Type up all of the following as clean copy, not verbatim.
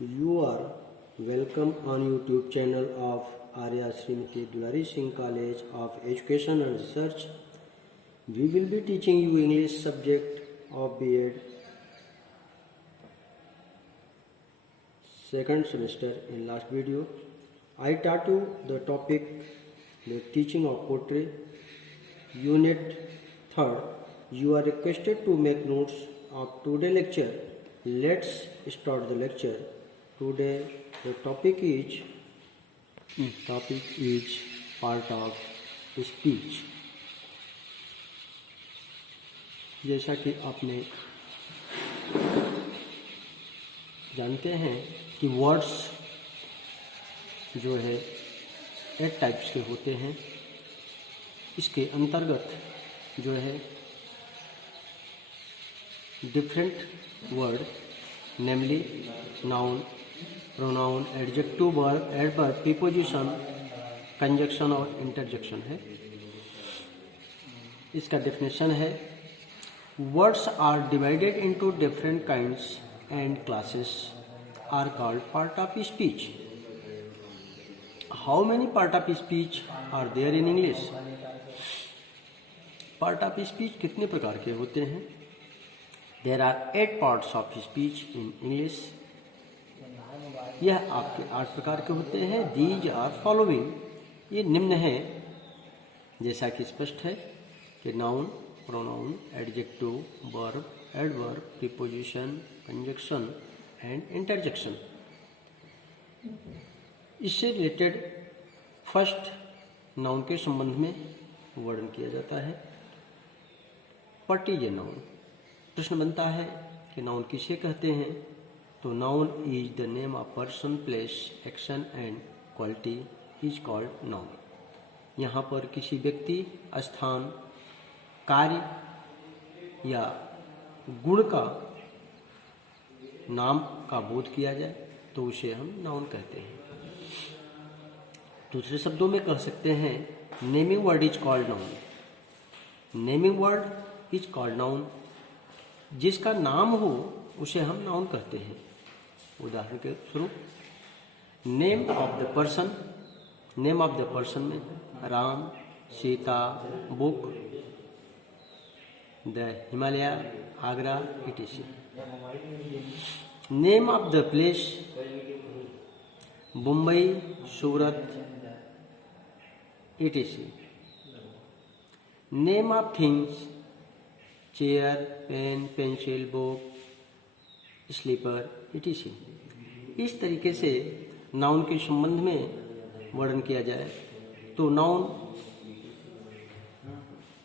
You are welcome on YouTube channel of Arya Srimati Dulari Singh College of Education and Research. We will be teaching you English subject of B.Ed. second semester. In last video, I taught you the topic the teaching of poetry. Unit 3rd. You are requested to make notes of today's lecture. Let's start the lecture. Today the topic is part of speech. जैसा कि आपने जानते हैं कि words जो है 8 types के होते हैं. इसके अंतर्गत जो है different word namely noun, pronoun, adjective, verb, adverb, preposition, conjunction और इंटरजेक्शन है. इसका डेफिनेशन है words are divided into different kinds and classes are called part of speech. How many part of speech are there in English? Part of speech कितने प्रकार के होते हैं? There are 8 parts of speech in English. यह आपके 8 प्रकार के होते हैं. दीज आर फॉलोइंग, ये निम्न है जैसा कि स्पष्ट है कि noun, pronoun, adjective, verb, adverb, preposition, conjunction and interjection. इससे रिलेटेड फर्स्ट नाउन के संबंध में वर्णन किया जाता है. What is a noun? प्रश्न बनता है कि नाउन किसे कहते हैं? तो noun is the name of person, place, action and quality is called noun. यहाँ पर किसी व्यक्ति, स्थान, कार्य या गुण का नाम का बोध किया जाए तो उसे हम नाउन कहते हैं. दूसरे शब्दों में कह सकते हैं naming word is called noun. Naming word is called noun. जिसका नाम हो उसे हम नाउन कहते हैं. उदाहरण के स्वरूप name of the person. Name of the person में Ram, Sita, book, the Himalaya, Agra, etc. Name of the place Mumbai, Surat, etc. Name of things chair, pen, pencil, book, slipper, etc. इस तरीके से नाउन के संबंध में वर्णन किया जाए तो नाउन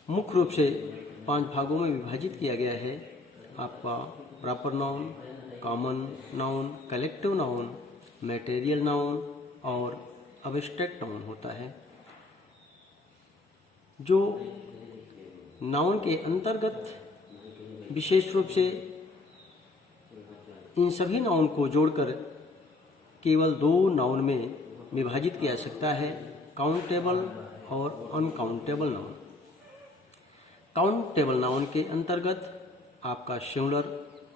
मुख्य रूप से 5 भागों में विभाजित किया गया है. आपका proper noun, common noun, collective noun, material noun और अब्स्ट्रैक्ट नाउन होता है. जो नाउन के अंतर्गत विशेष रूप से इन सभी नाउन को जोड़कर केवल 2 नाउन में विभाजित किया जा सकता है, काउंटेबल और अनकाउंटेबल नाउन. काउंटेबल नाउन के अंतर्गत आपका सिंगुलर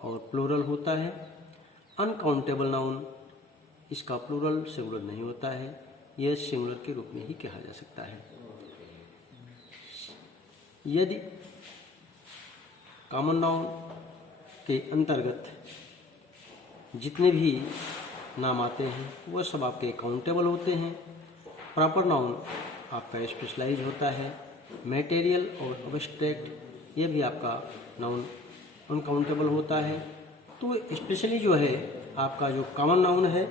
और प्लूरल होता है. अनकाउंटेबल नाउन इसका प्लूरल सिंगुलर नहीं होता है, यह सिंगुलर के रूप में ही कहा जा सकता है. यदि कॉमन नाउन के अंतर्गत जितने भी नाम आते हैं वह सब आपके काउंटेबल होते हैं. प्रॉपर नाउन आपका स्पेशलाइज होता है. मटेरियल और अब्स्ट्रैक्ट यह भी आपका नाउन अनकाउंटेबल होता है. तो स्पेशली जो है आपका जो कॉमन नाउन है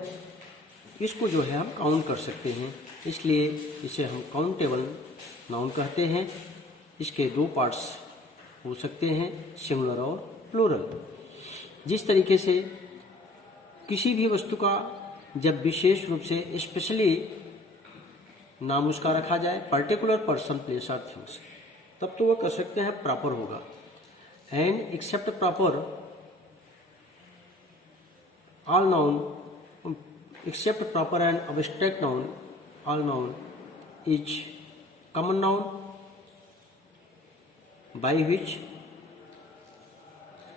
इसको जो है हम काउंट कर सकते हैं, इसलिए इसे हम काउंटेबल नाउन कहते हैं. इसके 2 पार्ट्स हो सकते हैं, सिंगुलर और प्लूरल. जिस तरीके से किसी भी वस्तु का जब विशेष रूप से स्पेशली नाम उसका रखा जाए, पर्टिकुलर पर्सन, प्लेस और थिंग्स, तब तो वह कह सकते हैं प्रॉपर होगा. And except proper all noun except proper and abstract noun all noun is common noun by which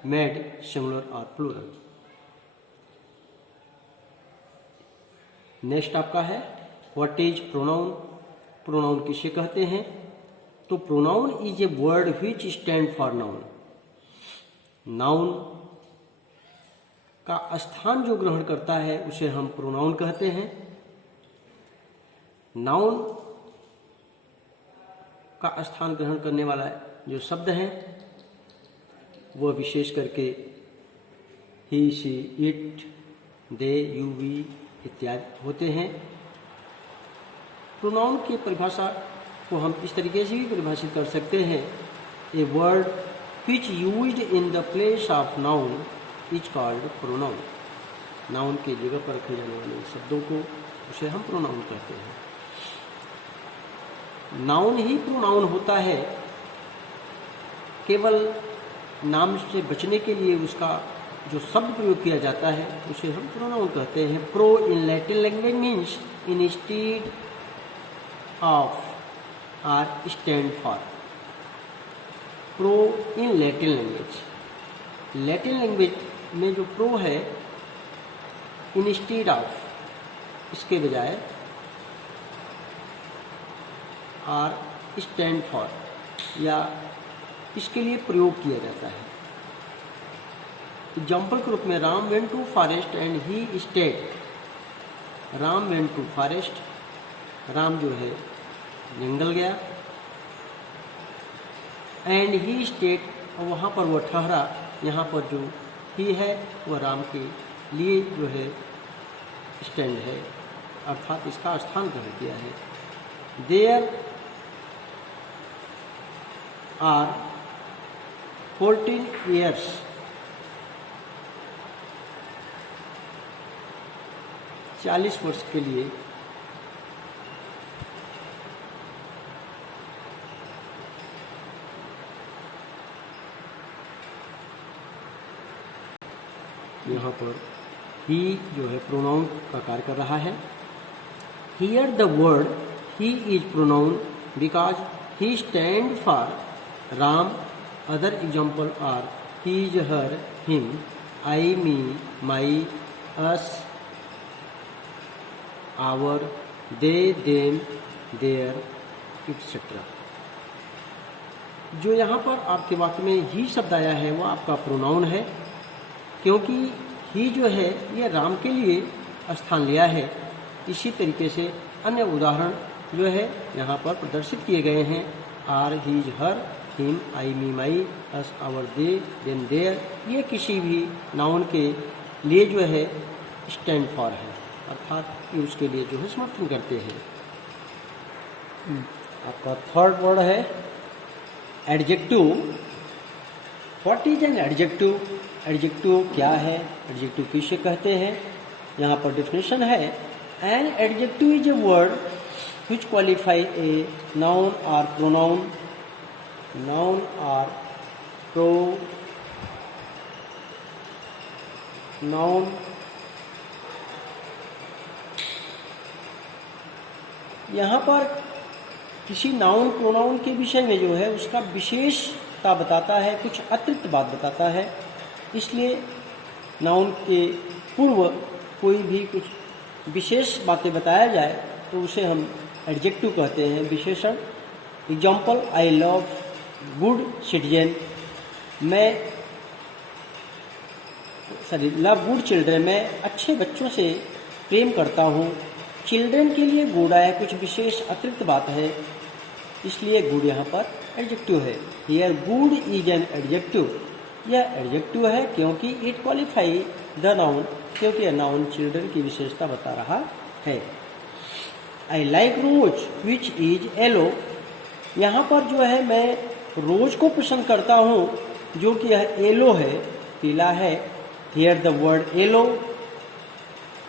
made singular or plural. Next आपका है व्हाट इज प्रोनाउन। प्रोनाउन किसे कहते हैं? तो pronoun is a word which stand for noun. Noun का स्थान जो ग्रहण करता है उसे हम प्रोनाउन कहते हैं। नाउन का स्थान ग्रहण करने वाला जो शब्द है वह विशेष करके he, she, it, they, you, we इत्यादि होते हैं। प्रोनाउन की परिभाषा को हम इस तरीके से भी परिभाषित कर सकते हैं, a word which used in the place of noun is called pronoun. Noun के जगह पर रखे जाने वाले शब्दों को उसे हम प्रोनाउन कहते हैं। नाउन ही प्रोनाउन होता है। केवल नाम से बचने के लिए उसका जो शब्द प्रयोग किया जाता है उसे हम प्रोनाउन कहते हैं। Pro in Latin language means instead of or stand for. Pro in Latin language, Latin language में जो प्रो है इंस्टीड ऑफ, इसके बजाय आर स्टैंड फॉर या इसके लिए प्रयोग किया जाता है। एग्जाम्पल के रूप में Ram went to forest and he stayed. Ram went to forest, Ram जो है जंगल गया, एंड ही स्टेड और वहाँ पर वह ठहरा। यहाँ पर जो ही है वह राम के लिए जो है स्टैंड है, अर्थात इसका स्थान ग्रहण किया है। देयर आर 14 years, 40 वर्ष के लिए यहाँ पर ही जो है प्रोनाउन का कार्य कर रहा है। Here the word he is pronoun because he stand for Ram. Other example are his, her, him, I, me, my, us, our, they, them, their etcetera. जो यहाँ पर आपके वाक्य में ही शब्द आया है वो आपका प्रोनाउन है, क्योंकि ही जो है ये राम के लिए स्थान लिया है। इसी तरीके से अन्य उदाहरण जो है यहाँ पर प्रदर्शित किए गए हैं। Are, his, her, him, I, me, my, us, our, they, them, their, ये किसी भी नाउन के लिए जो है स्टैंड फॉर है, अर्थात ये उसके लिए जो है समर्थन करते हैं। आपका थर्ड वर्ड है adjective. What is an adjective? Adjective क्या है? एडजेक्टिव किसे कहते हैं? यहाँ पर डेफिनेशन है, an adjective is a word which qualify a noun or pronoun, noun or pronoun, यहाँ पर किसी नाउन प्रोनाउन के विषय में जो है उसका विशेषता बताता है, कुछ अतिरिक्त बात बताता है। इसलिए नाउन के पूर्व कोई भी कुछ विशेष बातें बताया जाए तो उसे हम एडजेक्टिव कहते हैं, विशेषण। Example, I love good citizen, love good children, मैं अच्छे बच्चों से प्रेम करता हूँ। चिल्ड्रन के लिए गुड आया, कुछ विशेष अतिरिक्त बात है, इसलिए गुड यहाँ पर एडजेक्टिव है। Here good is an adjective, यह एडजेक्टिव है क्योंकि इट क्वालिफाई द नाउन, क्योंकि यह नाउन चिल्ड्रन की विशेषता बता रहा है। I like rose which is yellow, यहाँ पर जो है मैं रोज को पसंद करता हूँ जो कि यह येलो है, पीला है। Here the word yellow,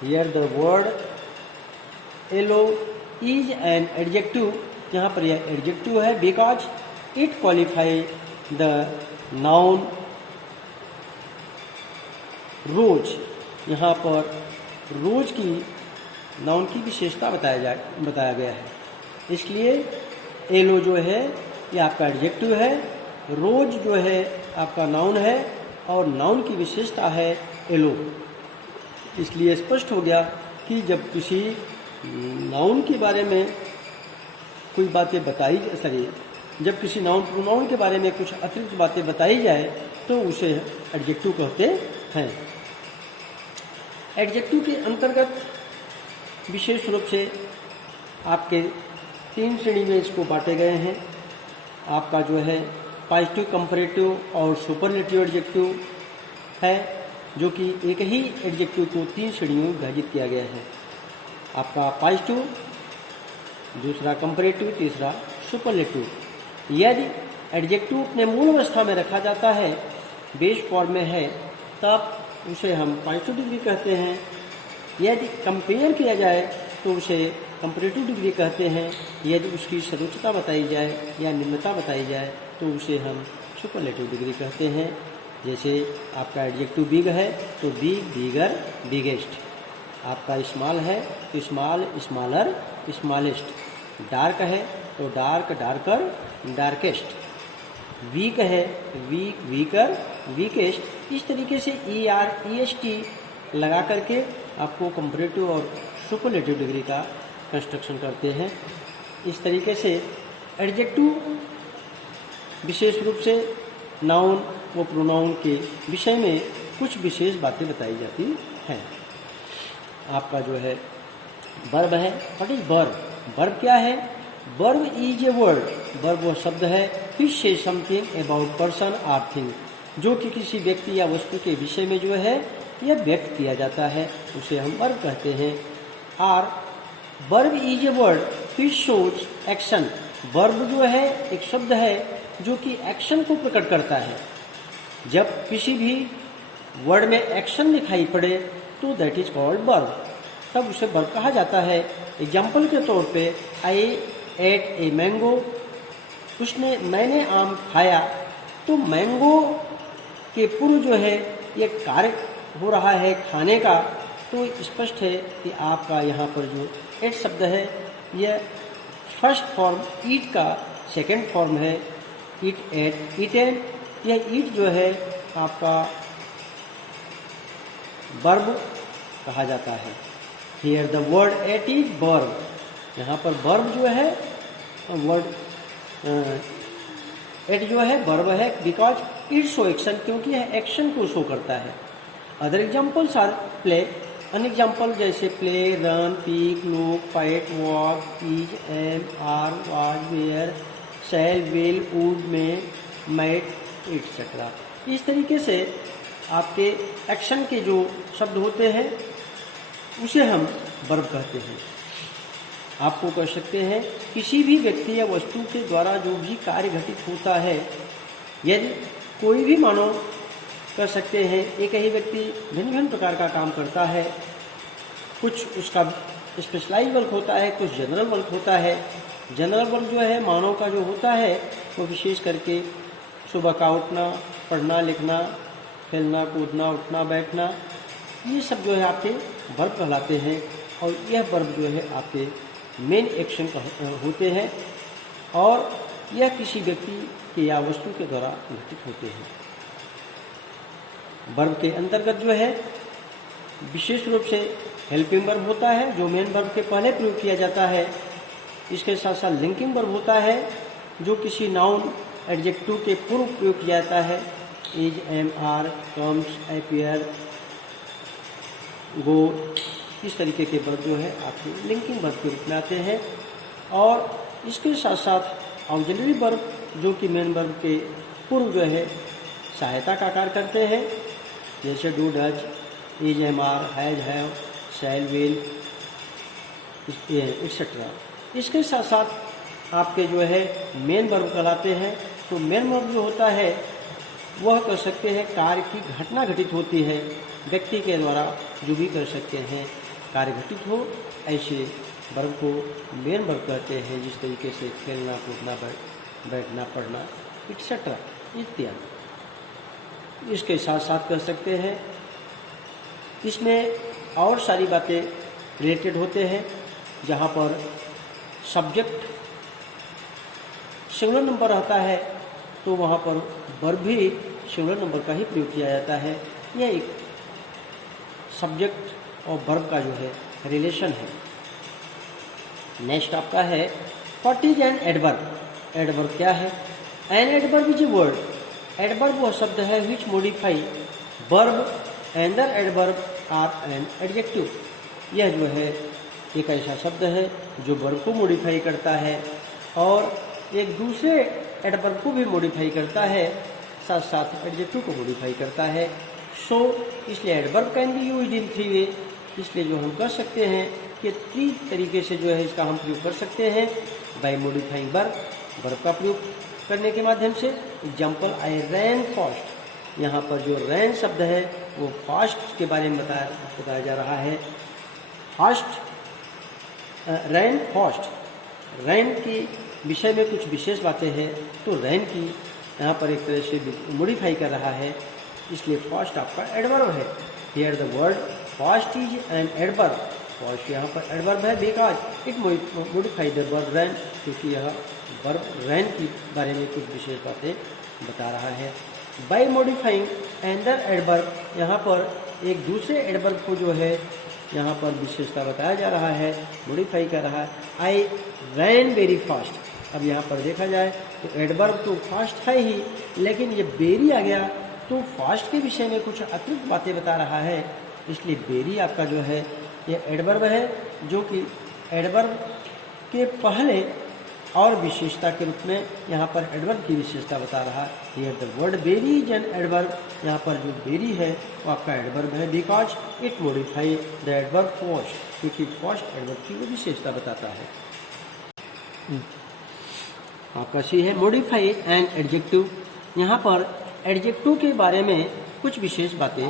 here the word yellow is an adjective, यहाँ पर यह एडजेक्टिव है because it qualify the noun rose. यहाँ पर रोज की नाउन की विशेषता बताया गया है, इसलिए येलो जो है ये आपका एडजेक्टिव है, रोज जो है आपका नाउन है और नाउन की विशेषता है येलो। इसलिए स्पष्ट हो गया कि जब किसी नाउन के बारे में कोई बातें बताई, जब किसी नाउन प्रोनाउन के बारे में कुछ अतिरिक्त बातें बताई जाए तो उसे एडजेक्टिव कहते हैं। एडजेक्टिव के अंतर्गत विशेष रूप से आपके 3 श्रेणी में इसको बांटे गए हैं। आपका जो है पॉजिटिव, कंपैरेटिव और सुपरलेटिव एडजेक्टिव है, जो कि एक ही एडजेक्टिव को 3 श्रेणियों में विभाजित किया गया है। आपका पॉजिटिव, दूसरा कंपैरेटिव, तीसरा सुपरलेटिव। यदि एडजेक्टिव अपने मूल अवस्था में रखा जाता है, बेस फॉर्म में है, तब उसे हम पॉजिटिव डिग्री कहते हैं। यदि कंपेयर किया जाए तो उसे कंपैरेटिव डिग्री कहते हैं। यदि उसकी सर्वोच्चता बताई जाए या निम्नता बताई जाए तो उसे हम सुपरलेटिव डिग्री कहते हैं। जैसे आपका एडजेक्टिव बिग है तो बिग, बिगर, बिगेस्ट। आपका स्मॉल है तो स्मॉल, स्मॉलर, स्मॉलेस्ट। डार्क है तो डार्क, डार्कर, डार्केस्ट। वीक है, वीक, वीकर, वीकेस्ट। इस तरीके से ER, EST लगा करके आपको कंपैरेटिव और सुपरलेटिव डिग्री का कंस्ट्रक्शन करते हैं। इस तरीके से एडजेक्टिव विशेष रूप से नाउन व प्रोनाउन के विषय में कुछ विशेष बातें बताई जाती हैं। आपका जो है वर्ब है। What is verb? वर्ब क्या है? Verb is a word. Verb वह शब्द है विच से समथिंग अबाउट पर्सन और थिंग, जो कि किसी व्यक्ति या वस्तु के विषय में जो है यह व्यक्त किया जाता है, उसे हम वर्ब कहते हैं। और verb is a word which shows action. Verb जो है एक शब्द है जो कि एक्शन को प्रकट करता है। जब किसी भी वर्ड में एक्शन दिखाई पड़े तो दैट इज कॉल्ड वर्ब, तब उसे वर्ब कहा जाता है। एग्जाम्पल के तौर पे आई एट ए मैंगो, मैंने आम खाया। तो मैंगो के पूर्व जो है ये कार्य हो रहा है खाने का, तो स्पष्ट है कि आपका यहाँ पर जो एट शब्द है यह फर्स्ट फॉर्म ईट का सेकंड फॉर्म है। ईट, एट, ईटेन। यह ईट जो है आपका वर्ब कहा जाता है। Here the word at is verb. यहाँ पर वर्ब जो है वर्ड एट जो है वर्ब है, बिकॉज इट शो एक्शन, क्योंकि यह एक्शन को शो करता है। Other examples are play. An example जैसे play, run, peek, look, fight, walk, is, am, are, was, were, shall, will, would, may, might, etcetera. इस तरीके से आपके एक्शन के जो शब्द होते हैं उसे हम वर्ब कहते हैं। आपको कह सकते हैं किसी भी व्यक्ति या वस्तु के द्वारा जो भी कार्य घटित होता है, यदि कोई भी मानो कर सकते हैं एक ही व्यक्ति भिन्न भिन्न प्रकार का काम करता है। कुछ उसका स्पेशलाइज वर्क होता है, कुछ जनरल वर्क होता है। जनरल वर्क जो है मानव का जो होता है वो विशेष करके सुबह का उठना, पढ़ना, लिखना, खेलना, कूदना, उठना, बैठना, ये सब जो है आपके वर्ब कहलाते हैं। और यह वर्ब जो है आपके मेन एक्शन होते हैं और यह किसी व्यक्ति के या वस्तु के द्वारा घटित होते हैं। वर्ब के अंतर्गत जो है विशेष रूप से हेल्पिंग वर्ब होता है जो मेन वर्ब के पहले प्रयोग किया जाता है। इसके साथ साथ लिंकिंग वर्ब होता है जो किसी नाउन एडजेक्टिव के पूर्व प्रयोग किया जाता है। Is, am, are, comes, appear, go, इस तरीके के वर्ब जो है आपके लिंकिंग वर्ब के रूप में आते हैं। और इसके साथ साथ ऑक्सिलरी वर्ब जो कि मेन वर्ब के पूर्व जो है सहायता का कार्य करते हैं, जैसे do, does, is, am, are, has, have, shall, will, etcetera. इसके साथ साथ आपके जो है मेन वर्ब कहलाते हैं। तो मेन वर्ब जो होता है वह कर सकते हैं कार्य की घटना घटित होती है, व्यक्ति के द्वारा जो भी कर सकते हैं कार्य घटित हो, ऐसे वर्ब को मेन वर्ब कहते हैं। जिस तरीके से खेलना, कूदना, बैठना, पढ़ना, एक्सेट्रा इत्यादि। इसके साथ साथ कर सकते हैं इसमें और सारी बातें रिलेटेड होते हैं, जहाँ पर सब्जेक्ट सिंगुलर नंबर रहता है तो वहाँ पर वर्ब भी सिंगुलर नंबर का ही प्रयोग किया जाता है। यह एक सब्जेक्ट और वर्ब का जो है रिलेशन है। नेक्स्ट आपका है what is an adverb. Adverb क्या है? An adverb is a word. Adverb वह शब्द है which modify verb and the adverb are an adjective. यह जो है एक ऐसा शब्द है जो वर्ब को मॉडिफाई करता है और एक दूसरे एडवर्ब को भी मॉडिफाई करता है, साथ साथ एडजेक्टिव को मॉडिफाई करता है। सो इसलिए adverb can be used in 3 वे। इसलिए जो हम कर सकते हैं कि 3 तरीके से जो है इसका हम प्रयोग कर सकते हैं। बाय मॉडिफाइंग वर्ब, वर्ब का प्रयोग करने के माध्यम से। एग्जाम्पल, आई रैन फास्ट। यहाँ पर जो रैन शब्द है वो फास्ट के बारे में बताया जा रहा है। फास्ट, रैन फास्ट। रैन की विषय में कुछ विशेष बातें हैं, तो रैन की यहाँ पर एक तरह से मॉडिफाई कर रहा है, इसलिए फास्ट आपका एडवर्ब है। Here the word fast is an adverb. Fast यहाँ पर एडवर्ब है because it modify the verb ran, क्योंकि यह वर्ब रैन के बारे में कुछ विशेष बातें बता रहा है। बाय मॉडिफाइंग एंदर एडवर्ब, यहाँ पर एक दूसरे एडवर्ब को जो है यहाँ पर विशेषता बताया जा रहा है, मॉडिफाई कर रहा है। आई रैन वेरी फास्ट। अब यहाँ पर देखा जाए तो एडवर्ब तो फास्ट है ही, लेकिन ये बेरी आ गया तो फास्ट के विषय में कुछ अतिरिक्त बातें बता रहा है, इसलिए बेरी आपका जो है ये एडवर्ब है, जो कि एडवर्ब के पहले और विशेषता के रूप में यहाँ पर एडवर्ब की विशेषता बता रहा है। Here the word very is an adverb. यहाँ पर जो बेरी है वो आपका एडवर्ब है because it modify the adverb fast, क्योंकि फास्ट एडवर्ब की वो विशेषता बताता है। आपका सी है मॉडिफाई एन एडजेक्टिव। यहाँ पर एडजेक्टिव के बारे में कुछ विशेष बातें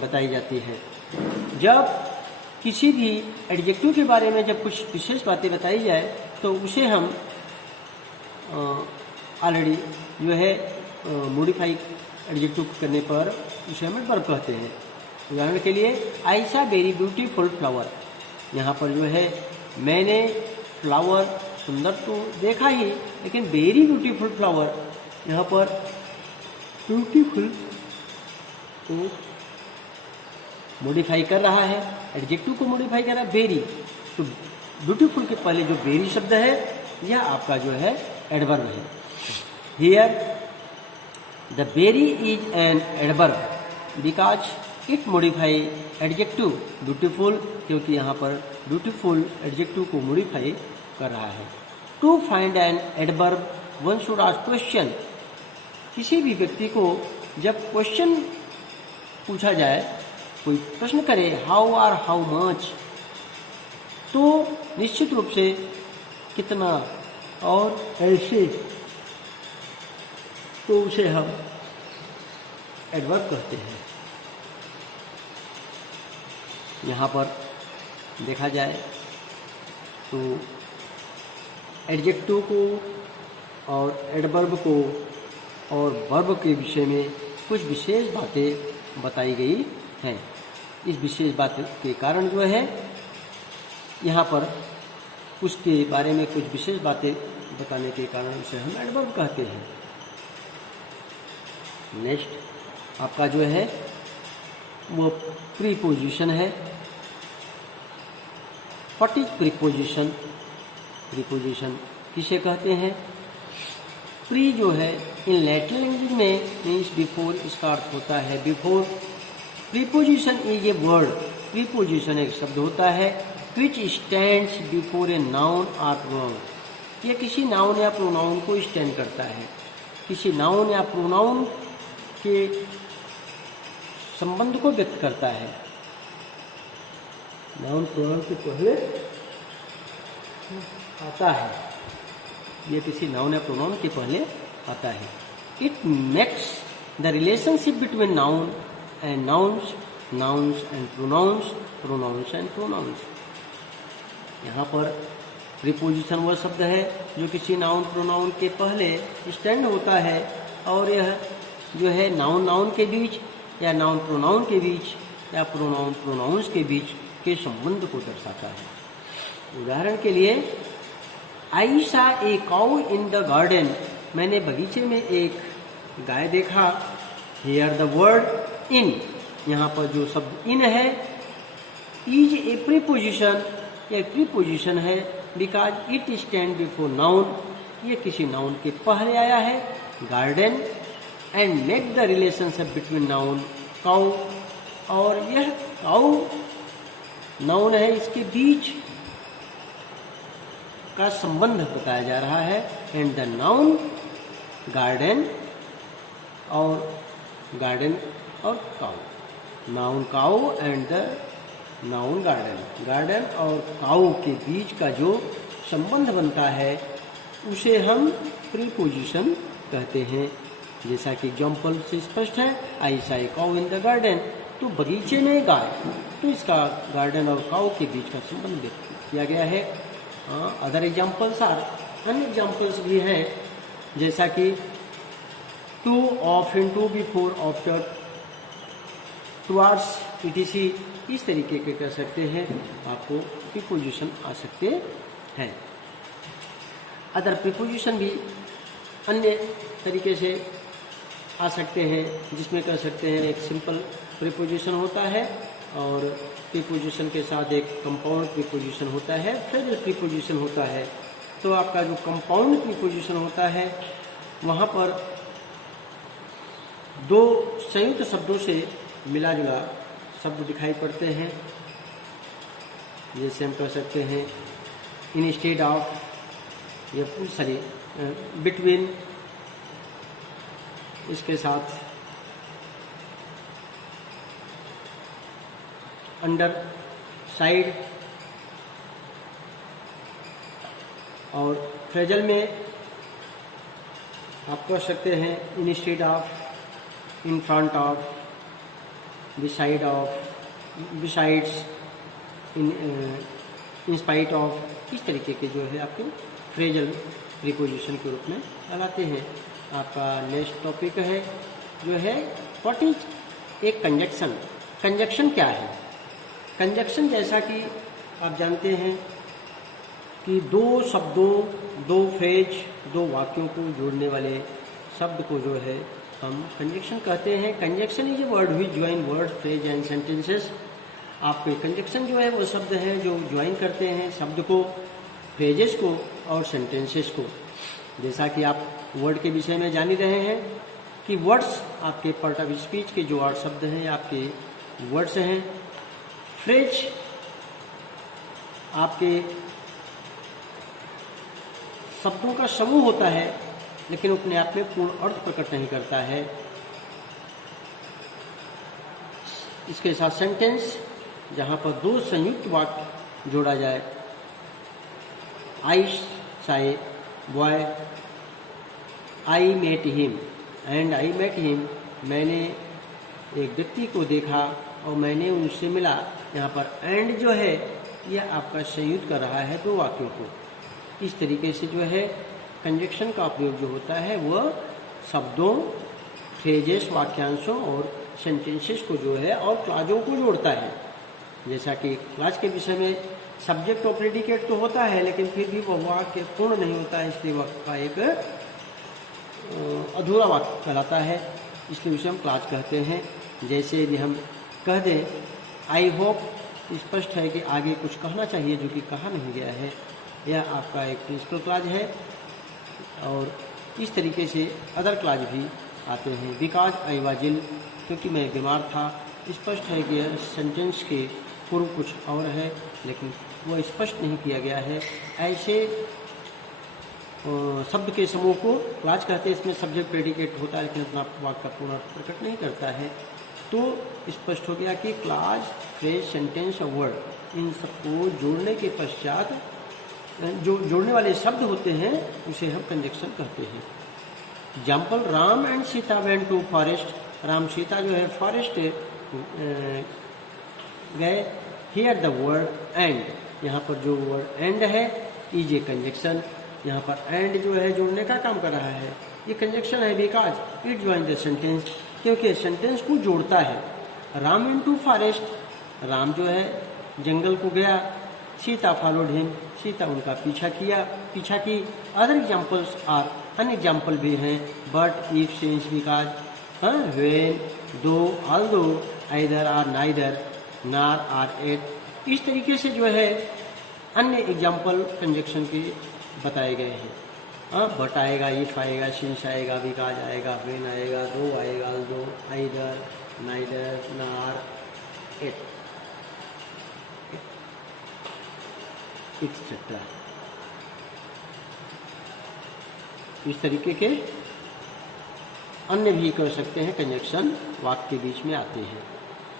बताई जाती है। जब किसी भी एडजेक्टिव के बारे में जब कुछ विशेष बातें बताई जाए तो उसे हम ऑलरेडी जो है मॉडिफाई एडजेक्टिव करने पर उसे हम एडवर्ब कहते हैं। उदाहरण के लिए, I saw very beautiful flower. यहाँ पर जो है मैंने फ्लावर सुंदर तो देखा ही, लेकिन वेरी ब्यूटीफुल फ्लावर, यहाँ पर ब्यूटीफुल तो मॉडिफाई कर रहा है, एडजेक्टिव को मॉडिफाई कर रहा है वेरी, तो ब्यूटीफुल के पहले जो वेरी शब्द है यह आपका जो है एडवर्ब है। Here the very is an adverb because it modify adjective beautiful, क्योंकि यहाँ पर ब्यूटीफुल एडजेक्टिव को मॉडिफाई कर रहा है। To find an adverb one should ask question. किसी भी व्यक्ति को जब क्वेश्चन पूछा जाए, कोई प्रश्न करे हाउ आर हाउ मच, तो निश्चित रूप से कितना और ऐसे, तो उसे हम एडवर्ब कहते हैं। यहाँ पर देखा जाए तो एडजेक्टिव को और एडवर्ब को और वर्ब के विषय में कुछ विशेष बातें बताई गई हैं। इस विशेष बात के कारण जो है यहाँ पर उसके बारे में कुछ विशेष बातें बताने के कारण उसे हम एडवर्ब कहते हैं। नेक्स्ट आपका जो है वो प्रीपोजिशन है। What is preposition? प्रीपोजिशन किसे कहते हैं? प्री जो है इन लैटिन लैंग्वेज में मीन्स बिफोर, इसका अर्थ होता है before. Preposition is a word. Preposition एक शब्द होता है विच स्टैंड्स बिफोर ए नाउन और प्रोनाउन। यह किसी नाउन या प्रोनाउन को स्टैंड करता है, किसी नाउन या प्रोनाउन के संबंध को व्यक्त करता है। नाउन प्रोनाउन के पहले आता है, यह किसी नाउन या प्रोनाउन के पहले आता है। It makes the relationship between noun and nouns, nouns and pronouns, pronouns and pronouns. यहाँ पर प्रीपोजिशन वह शब्द है जो किसी नाउन प्रोनाउन के पहले स्टैंड होता है और यह जो है नाउन नाउन के बीच या नाउन प्रोनाउन के बीच या प्रोनाउन प्रोनाउंस के बीच के संबंध को दर्शाता है। उदाहरण के लिए, I saw a cow in the garden. मैंने बगीचे में एक गाय देखा। हियर द वर्ड इन, यहाँ पर जो शब्द इन है इज ए प्रीपोजिशन, ये प्रीपोजिशन है because it stand before noun, ये किसी नाउन के पहले आया है। Garden and make the relationship between noun cow, और यह काउ नाउन है, इसके बीच का संबंध बताया जा रहा है। एंड द नाउन गार्डन और cow, noun cow and the noun garden, garden और काउ के बीच का जो संबंध बनता है उसे हम प्रीपोजिशन कहते हैं। जैसा कि एग्जाम्पल से स्पष्ट है, आई saw a cow in the garden, तो बगीचे में गाय, तो इसका गार्डन और काउ के बीच का संबंध व्यक्त किया गया है। अदर एग्जाम्पल्स आर, अन्य एग्जाम्पल्स भी हैं, जैसा कि to, of, into, before, after, towards, ETC, इस तरीके के कह सकते हैं, आपको प्रीपोजिशन आ सकते हैं। अदर प्रीपोजिशन भी अन्य तरीके से आ सकते हैं, जिसमें कह सकते हैं एक सिंपल प्रीपोजिशन होता है और प्रीपोजिशन के साथ एक कंपाउंड प्रीपोजिशन होता है, फ्रेजल प्रीपोजिशन होता है। तो आपका जो कंपाउंड प्रीपोजिशन होता है वहाँ पर दो संयुक्त शब्दों से मिला जुला शब्द दिखाई पड़ते हैं। जैसे हम कह सकते हैं इंस्टेड ऑफ, या सॉरी बिटवीन, इसके साथ अंडर, साइड, और फ्रेजल में आप कह सकते हैं instead of, in front of, beside of, besides, in spite of, इस तरीके के जो है आपके फ्रेजल प्रीपोजिशन के रूप में लगाते हैं। आपका नेक्स्ट टॉपिक है जो है what is A conjunction. Conjunction क्या है? कंजक्शन, जैसा कि आप जानते हैं कि दो शब्दों, दो फ्रेज, दो वाक्यों को जोड़ने वाले शब्द को जो है हम कंजक्शन कहते हैं। Conjunction is a word which join word, phrase and sentences. आपके कंजक्शन जो है वो शब्द हैं जो ज्वाइन करते हैं शब्द को, फ्रेजेस को और सेंटेंसेस को। जैसा कि आप वर्ड के विषय में जान ही रहे हैं कि वर्ड्स आपके पार्ट ऑफ स्पीच के जो 8 शब्द हैं आपके वर्ड्स हैं। फ्रेज आपके शब्दों का समूह होता है लेकिन अपने आप में पूर्ण अर्थ प्रकट नहीं करता है। इसके साथ सेंटेंस, जहां पर दो संयुक्त वाक्य जोड़ा जाए। I saw a boy, I met him and I met him, मैंने एक व्यक्ति को देखा और मैंने उनसे मिला। यहाँ पर एंड जो है यह आपका संयुक्त कर रहा है दो वाक्यों को। इस तरीके से जो है कंजक्शन का प्रयोग जो होता है वह शब्दों, फ्रेजेस, वाक्यांशों और सेंटेंसेस को जो है और क्लाजों को जोड़ता है। जैसा कि क्लाज के विषय में सब्जेक्ट और प्रेडिकेट तो होता है लेकिन फिर भी वह वाक्य पूर्ण नहीं होता है, इसलिए वह का एक अधूरा वाक्य कहलाता है, इसलिए उसे हम क्लाज कहते हैं। जैसे भी हम कह दें आई होप, स्पष्ट है कि आगे कुछ कहना चाहिए जो कि कहा नहीं गया है, यह आपका एक प्रिंसिपल क्लाज है। और इस तरीके से अदर क्लाज भी आते हैं। बिकॉज आई वाज इल, क्योंकि मैं बीमार था, स्पष्ट है कि सेंटेंस के पूर्व कुछ और है लेकिन वह स्पष्ट नहीं किया गया है। ऐसे शब्द के समूह को क्लाज कहते हैं। इसमें सब्जेक्ट प्रेडिकेट होता है लेकिन अपना वाक्य का पूर्ण प्रकट नहीं करता है। तो स्पष्ट हो गया कि क्लाज, फ्रेज, सेंटेंस और वर्ड, इन सबको जोड़ने के पश्चात जो जोड़ने वाले शब्द होते हैं उसे हम कंजक्शन कहते हैं। Example, Ram and Sita went to forest, Ram Sita जो है फॉरेस्ट गए। हियर द वर्ड एंड, यहाँ पर जो वर्ड एंड है इज ए कंजक्शन, यहाँ पर एंड जो है जोड़ने का काम कर रहा है, ये कंजक्शन है। Because it join the sentence, क्योंकि सेंटेंस को जोड़ता है। राम इन टू फॉरेस्ट, राम जो है जंगल को गया। सीता फॉलोड हिम, सीता उनका पीछा की। अदर एग्जाम्पल्स आर, अन्य एग्जाम्पल भी हैं, but, if, since, because, when, though, although, either or neither, nor or yet, इस तरीके से जो है अन्य एग्जाम्पल कंजक्शन के बताए गए हैं। बट आएगा, इफ आएगा, सिंस आएगा, बिकॉज आएगा, व्हेन आएगा, दो आएगा, दो, आइदर, नाइदर, नार, इट, एक्सेट्रा। इस तरीके के अन्य भी कर सकते हैं कंजक्शन वाक्य के बीच में आते हैं।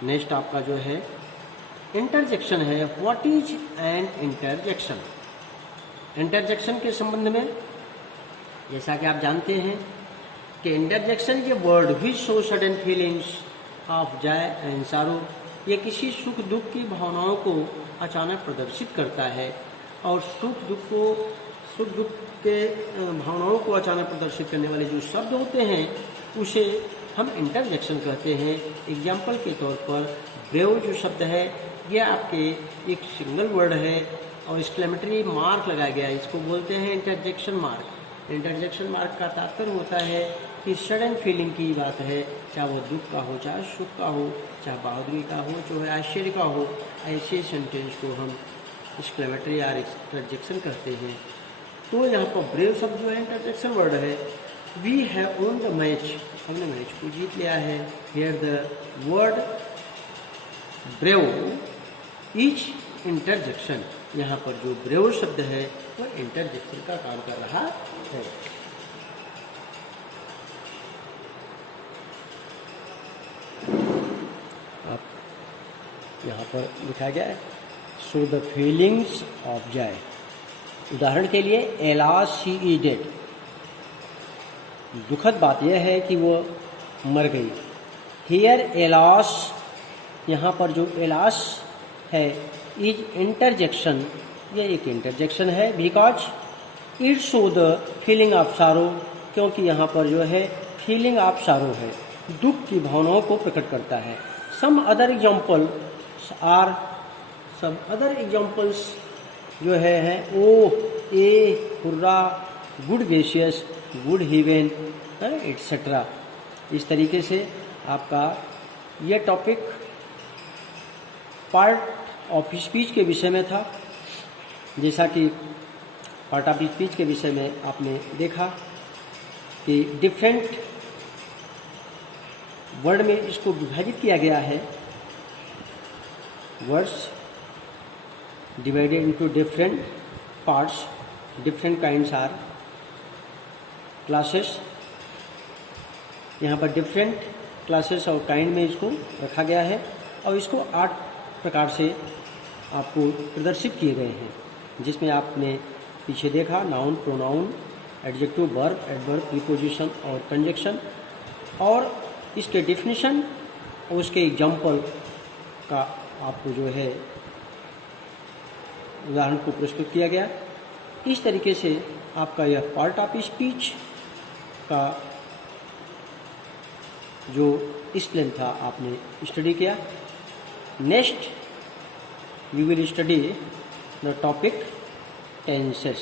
नेक्स्ट आपका जो है इंटरजेक्शन है। What is N interjection? Interjection के संबंध में जैसा कि आप जानते हैं कि इंटरजेक्शन के word which show sudden feelings of Joy and serow, ये किसी सुख दुख की भावनाओं को अचानक प्रदर्शित करता है। और सुख दुख के भावनाओं को अचानक प्रदर्शित करने वाले जो शब्द होते हैं उसे हम इंटरजेक्शन कहते हैं। एग्जाम्पल के तौर पर ब्रेव जो शब्द है ये आपके एक सिंगल वर्ड है और एक्सक्लेमेटरी मार्क लगाया गया है, इसको बोलते हैं इंटरजेक्शन मार्क। इंटरजेक्शन मार्क का तात्पर्य होता है कि सडन फीलिंग की बात है, चाहे वो दुख का हो, चाहे सुख का हो, चाहे बहादुरी का हो, चाहे आश्चर्य का हो, ऐसे सेंटेंस को हम एक्सक्लेमेटरी या इंटरजेक्शन कहते हैं। तो यहाँ पर ब्रेव शब्द जो है इंटरजेक्शन वर्ड है। We have won the match, हमने मैच को जीत लिया है। Here the word brave is interjection, यहाँ पर जो ब्रेव शब्द है वह इंटरजेक्शन का काम कर रहा है। अब यहाँ पर लिखा गया है so the feelings of Joy. उदाहरण के लिए एलास शी इज डेड, दुखद बात यह है कि वो मर गई। हियर एलास, यहाँ पर जो एलास है इज इंटरजेक्शन, ये एक इंटरजेक्शन है। Because it show the feeling of सारो, क्योंकि यहाँ पर जो है फीलिंग ऑफ सारो है, दुख की भावनाओं को प्रकट करता है। सम अदर एग्जाम्पल्स जो है oh, ah, hurrah, good gracious, good heaven, etcetera. इस तरीके से आपका यह टॉपिक पार्ट ऑफ स्पीच के विषय में था। जैसा कि पार्ट ऑफ स्पीच के विषय में आपने देखा कि डिफरेंट वर्ड में इसको विभाजित किया गया है। Words divided into different parts, different kinds are classes। यहाँ पर different classes और kind में इसको रखा गया है और इसको 8 प्रकार से आपको प्रदर्शित किए गए हैं, जिसमें आपने पीछे देखा noun, pronoun, adjective, verb, adverb, preposition और कंजक्शन, और इसके डेफिनेशन और उसके एग्जाम्पल का आपको जो है उदाहरण को प्रस्तुत किया गया। इस तरीके से आपका यह पार्ट ऑफ स्पीच का जो एक्सप्लेन था आपने स्टडी किया। Next we will study the topic tenses.